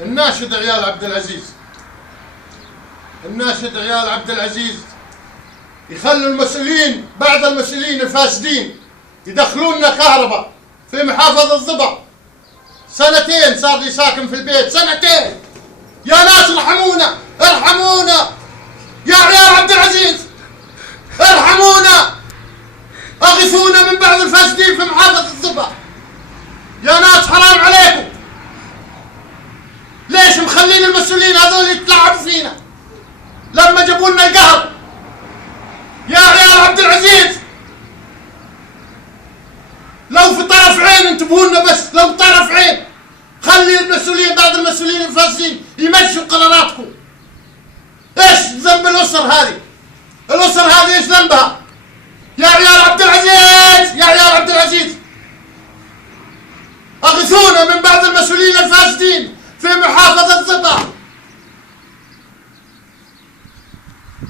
الناشد عيال عبد العزيز، الناشد عيال عبد العزيز يخلوا المسؤولين، بعض المسؤولين الفاسدين يدخلوننا كهرباء في محافظة الضبع. سنتين صار لي ساكن في البيت، سنتين. يا ناس ارحمونا، ارحمونا يا عيال عبد العزيز، ارحمونا، اغثونا من بعض الفاسدين في محافظة الضبع. يا ناس حرام عليكم، ليش مخلين المسؤولين هذول يتلاعبوا فينا لما جابوا لنا القهر؟ يا عيال عبد العزيز لو في طرف عين انتبهونا، بس لو طرف عين، خلي المسؤولين، بعض المسؤولين الفاسدين يمشوا قراراتكم. ايش ذنب الاسر هذه؟ الاسر هذه ايش ذنبها؟ يا عيال عبد العزيز، يا عيال عبد العزيز اغثونا من بعض المسؤولين